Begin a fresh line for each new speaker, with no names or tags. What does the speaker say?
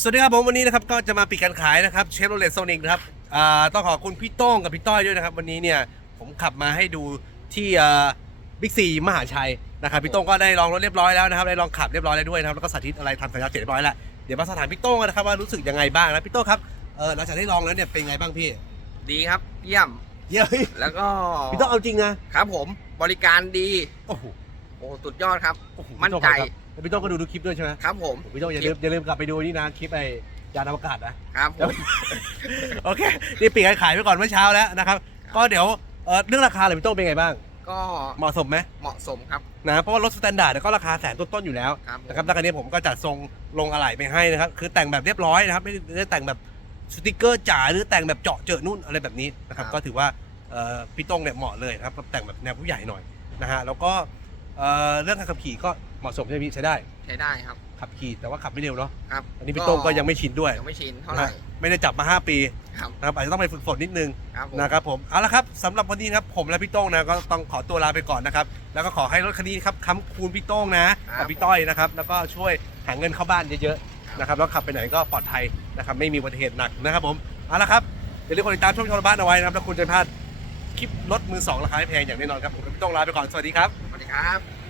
สวัสดีครับผมวันนี้นะครับก็จะมาปิดการขายนะครับเชฟโรเลตโซนิกนะครับอ่าต้องขอบคุณพี่โต้งกับพี่ต้อยด้วยนะครับ วันนี้เนี่ยผมขับมาให้ดูที่บิ๊กซีมหาชัยนะครับพี่โต้งก็ได้ลองรถเรียบร้อยแล้วนะครับได้ลองขับเรียบร้อยแล้วด้วยนะครับแล้วก็สาธิตอะไรทำสัญญาเสร็จเรียบร้อยแล้วเดี๋ยวมาสอบถามพี่โต้งกันนะครับว่ารู้สึกยังไงบ้างนะพี่โต้งครับเออหลังจากได้ลองแล้วเนี่ยเป็นไงบ้างพี่
ดีครับเยี่ยม
เยี่ยม
แล้วก็
พี่โต้งเอาจริงนะครับ
ผมบริการดี
โอ้โห
โอ้สุดยอดครับ
โอ้โห
มั่นใจ
แล้ว พี่โต้งก็ดูดูคลิปด้วยใช่ไหม
ครับผม
พี่โต้งอย่าลืมอย่าลืมกลับไปดูนี่นะคลิปไอ้ยานอวกาศนะ
ครับผม
โอเคนี่ปิดการขายไปก่อนเมื่อเช้าแล้วนะครับ ก็เดี๋ยวเอ่อเรื่องราคาเลยพี่โต้งเป็นไงบ้าง
ก็
เหมาะสมไหม
เหมาะสมครับ
นะเพราะว่ารถสแตนดาร์ดเนี่ยก็ราคาแสนต้นๆอยู่แล้ว
ครับผม
นะครับแล้วคันนี้ผมก็จัดทรงลงอะไหล่ไปให้นะครับคือแต่งแบบเรียบร้อยนะครับไม่ได้แต่งแบบสติกเกอร์จ๋าหรือแต่งแบบเจาะเจอนู่นอะไรแบบนี้นะครับก็ถือว่าเอ่อพี่โต้งเนี่ยเหมาะเลยนะครับแต่งแบบแนวผู้ใหญ่หน่อยนะฮะแล้วก็ เอ่อเรื่องการขับขี่ก็เหมาะสมใช่ไหมพี่ใช้ได้
ใช้ได้ครับ
ขับขี่แต่ว่าขับไม่เร็วเนาะ
ครับ
อันนี้พี่โต้งก็ยังไม่ชินด้วย
ยังไม่ชินเท่า
นะ
ไหร่
ฮะไม่ได้จับมา 5 ปี
ครับ
นะครับอาจจะต้องไปฝึกฝนนิดนึง
ครับผม
นะครับผมเอาละครับสำหรับวันนี้นะครับผมและพี่โต้งนะก็ต้องขอตัวลาไปก่อนนะครับแล้วก็ขอให้รถคันนี้ครับค้ำคูณพี่โต้งนะกับพี่ต้อยนะครับแล้วก็ช่วยหาเงินเข้าบ้านเยอะๆนะครับแล้วขับไปไหนก็ปลอดภัยนะครับไม่มีอุบัติเหตุหนักนะครับผมเอาละครับอย่าลืมกดติดตามช่องชมบ้านเอาไว้นะครับแล้วคุณจะไม่พลาดคลิปรถมือสองราคาไม่แพงอย่างแน่นอนครับผมกับพี่โต้งลาไปก่อนสวัสดีครับ
สวัส ดีครับ